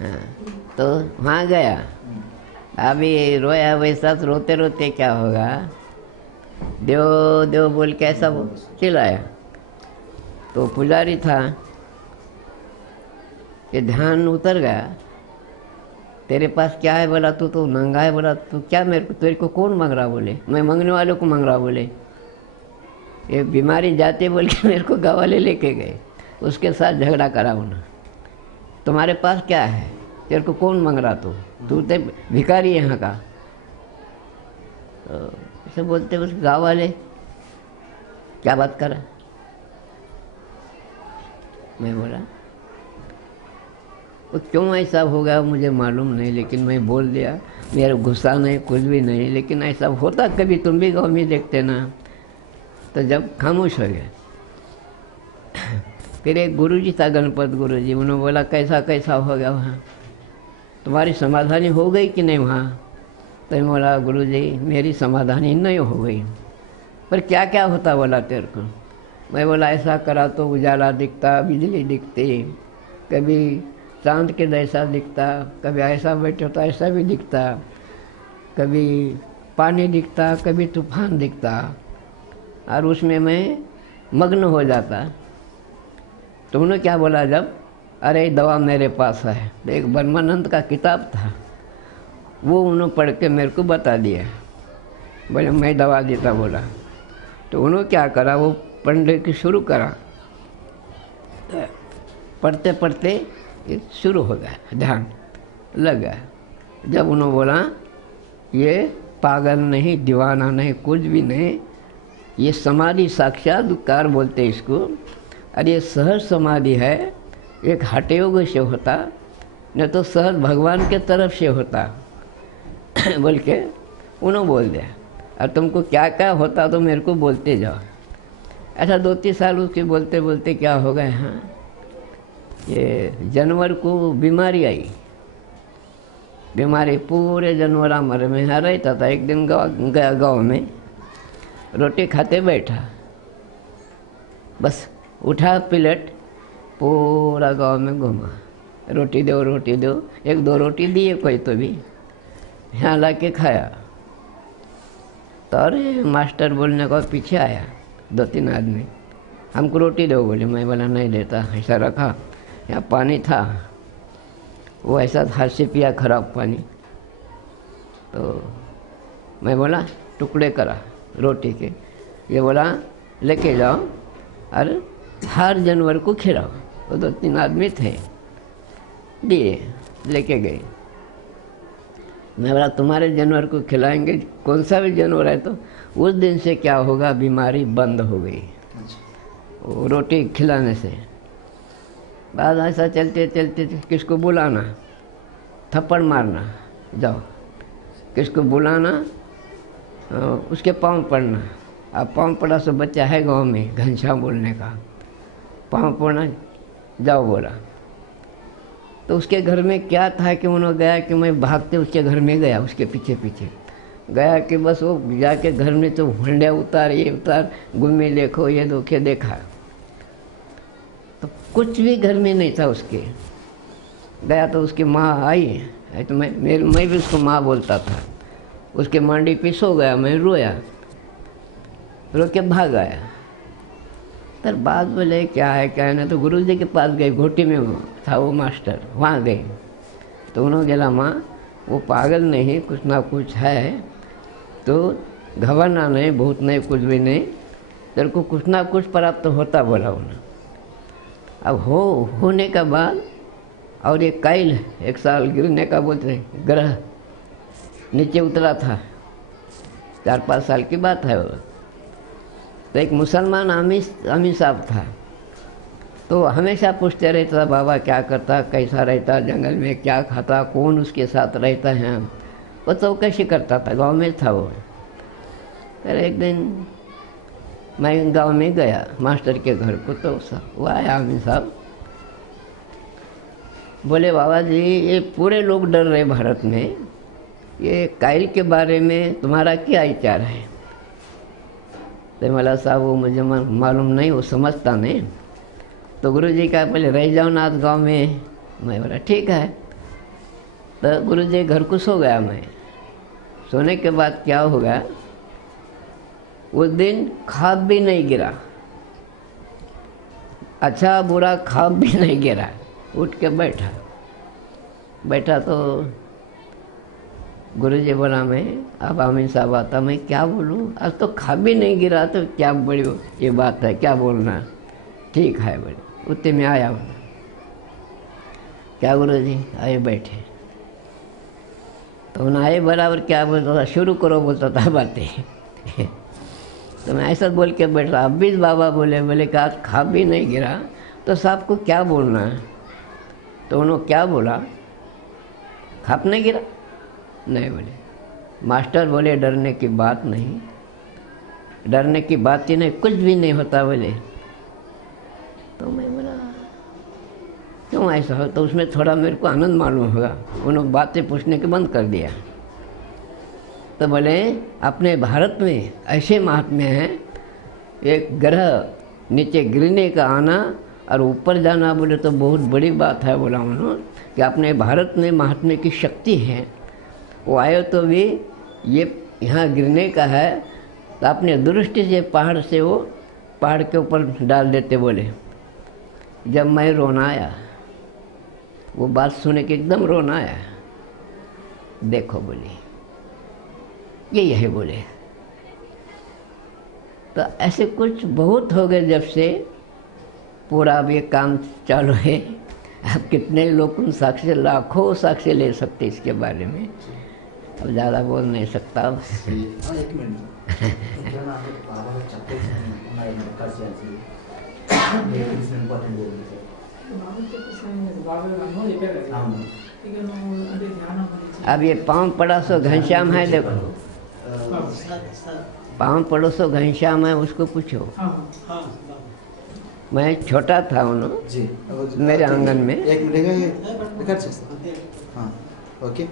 हाँ, तो वहाँ गया। अभी रोया वैसा तो रोते रोते क्या होगा, देव देव बोल के ऐसा चिल्लाया। तो पुजारी था, ये ध्यान उतर गया। तेरे पास क्या है बोला, तू तो नंगा है बोला, तू क्या मेरे को, तेरे को कौन मांग रहा बोले, मैं मांगने वालों को मांग रहा बोले। ये बीमारी जाते बोल के मेरे को गाँव वाले लेके गए, उसके साथ झगड़ा करा उन्होंने। तुम्हारे पास क्या है, तेरे को कौन मांग रहा, तू तू तो भिखारी यहाँ का। तो ऐसे बोलते उस गाँव वाले क्या बात कर रहा। मैं बोला वो क्यों ऐसा हो गया मुझे मालूम नहीं, लेकिन मैं बोल दिया, मेरा गुस्सा नहीं कुछ भी नहीं, लेकिन ऐसा होता कभी, तुम भी गाँव में देखते ना। तो जब खामोश हो गया, फिर एक गुरुजी था, गणपत गुरुजी, उन्होंने बोला कैसा कैसा हो गया वहाँ, तुम्हारी समाधानी हो गई कि नहीं वहाँ। तो मैं बोला गुरुजी मेरी समाधानी नहीं हो गई, पर क्या क्या होता बोला तेरे को। मैं बोला ऐसा करा तो उजाला दिखता, बिजली दिखती, कभी चांद के जैसा दिखता, कभी ऐसा बैठे होता ऐसा भी दिखता, कभी पानी दिखता, कभी तूफान दिखता, और उसमें मैं मग्न हो जाता। तो उन्होंने क्या बोला जब, अरे दवा मेरे पास है। तो एक ब्रह्मानंद का किताब था, वो उन्होंने पढ़ के मेरे को बता दिया, बोले मैं दवा देता बोला। तो उन्होंने क्या करा, वो पढ़ने की शुरू करा, पढ़ते पढ़ते ये शुरू हो गया, ध्यान लग गया। जब उन्होंने बोला ये पागल नहीं, दीवाना नहीं, कुछ भी नहीं, ये समाधि साक्षात्कार बोलते इसको, और ये सहज समाधि है, एक हठयोग से होता, नहीं तो सहज भगवान के तरफ से होता बोल के उन्होंने बोल दिया। और तुमको क्या क्या होता तो मेरे को बोलते जाओ। ऐसा 2-3 साल उसके बोलते बोलते क्या हो गए, हाँ ये जानवर को बीमारी आई, बीमारी पूरे जानवर मरे में यहाँ रहता था। एक दिन गया गाँव में, रोटी खाते बैठा, बस उठा प्लेट, पूरा गांव में घूमा, रोटी दो रोटी दो, 1-2 रोटी दिए कोई तो भी, यहाँ ला के खाया। तो अरे मास्टर बोलने को पीछे आया 2-3 आदमी, हमको रोटी दो बोले। मैं बोला नहीं देता, ऐसा रखा, यहाँ पानी था, वो ऐसा हाथ से पिया खराब पानी। तो मैं बोला टुकड़े करा रोटी के, ये बोला लेके जाओ और हर जानवर को खिलाओ। वो 2-3 आदमी थे, दिए, लेके गए। मैं बोला तुम्हारे जानवर को खिलाएंगे, कौन सा भी जानवर है। तो उस दिन से क्या होगा, बीमारी बंद हो गई वो रोटी खिलाने से। बाद ऐसा चलते चलते किसको बुलाना, थप्पड़ मारना, जाओ किसको बुलाना, उसके पाँव पड़ना। अब पाँव पड़ा सो बच्चा है गांव में घनश्याम बोलने का, पाँव पड़ना, जाओ बोला। तो उसके घर में क्या था कि उन्होंने गया कि मैं भागते उसके घर में गया, उसके पीछे पीछे गया कि बस वो जाके घर में तो हंडिया उतार, ये उतार, गुम्मी देखो, ये धोखे देखा, तो कुछ भी घर में नहीं था उसके। गया तो उसकी माँ आई, तो मैं भी उसको माँ बोलता था। उसके मांडी पे सो गया, मैं रोया, रो के भाग आया। तर बात बोले क्या है क्या है ना, तो गुरुजी के पास गए, घोटी में था वो मास्टर, वहाँ गए। तो उन्होंने बोला माँ वो पागल नहीं, कुछ ना कुछ है, तो घबराना नहीं, बहुत नहीं, कुछ भी नहीं, तेरे को कुछ ना कुछ प्राप्त होता बोला उन्होंने। अब होने का बाद, और ये कैल 1 साल गिरने का बोलते ग्रह नीचे उतरा था, 4-5 साल की बात है वो। तो एक मुसलमान आमी साहब था, तो हमेशा पूछते रहता था बाबा क्या करता, कैसा रहता, जंगल में क्या खाता, कौन उसके साथ रहता है, वो तो कैसे करता था, गांव में था वो। फिर एक दिन मैं गांव में गया मास्टर के घर को, तो वो आया आमी साहब, बोले बाबा जी ये पूरे लोग डर रहे भारत में, ये काइल के बारे में तुम्हारा क्या विचार है। तो मला साहब वो मुझे मालूम नहीं, वो समझता नहीं। तो गुरुजी का पहले रह जाओ ना गांव में। मैं बोला ठीक है। तो गुरुजी घर को सो गया मैं। सोने के बाद क्या हो गया, उस दिन खाब भी नहीं गिरा, अच्छा बुरा खाब भी नहीं गिरा। उठ के बैठा तो गुरुजी बोला, मैं अब आमीन साहब आता, मैं क्या बोलूँ, आज तो खाब भी नहीं गिरा तो क्या बड़ी ये बात है, क्या बोलना, ठीक है बड़े। उतने में आया, क्या गुरुजी आए बैठे, तो उन्हें आए बराबर क्या बोलता था, शुरू करो बोलता था बातें। तो मैं ऐसा बोल के बैठ रहा। अब भी बाबा बोले कि आज खा भी नहीं गिरा तो साहब को क्या बोलना है। तो उन्होंने क्या बोला, खाप नहीं गिरा, नहीं बोले। मास्टर बोले डरने की बात नहीं, डरने की बात ही नहीं, कुछ भी नहीं होता बोले। तो मैं बोला क्यों ऐसा हो, तो उसमें थोड़ा मेरे को आनंद मालूम होगा। उन्होंने बातें पूछने के बंद कर दिया। तो बोले अपने भारत में ऐसे महात्म्य हैं, एक ग्रह नीचे गिरने का आना और ऊपर जाना बोले तो बहुत बड़ी बात है। बोला उन्होंने कि अपने भारत में महात्म्य की शक्ति है, वो आए तो भी ये यहाँ गिरने का है, तो अपने दृष्टि से पहाड़ से वो पहाड़ के ऊपर डाल देते। बोले जब मैं रोना आया, वो बात सुने के एकदम रोना आया। देखो बोली यही है बोले। तो ऐसे कुछ बहुत हो गए जब से पूरा अब ये काम चालू है। अब कितने लोग उन साक्ष्य, लाखों साक्ष्य ले सकते इसके बारे में, अब ज़्यादा बोल नहीं सकता। एक मिनट अब ये पाँव पड़ा सो घनश्याम है, देखो पाँव पड़ो सो घनश्याम है, उसको पूछो। मैं छोटा था उन्होंने मेरे आंगन में। एक मिनट हाँ ओके।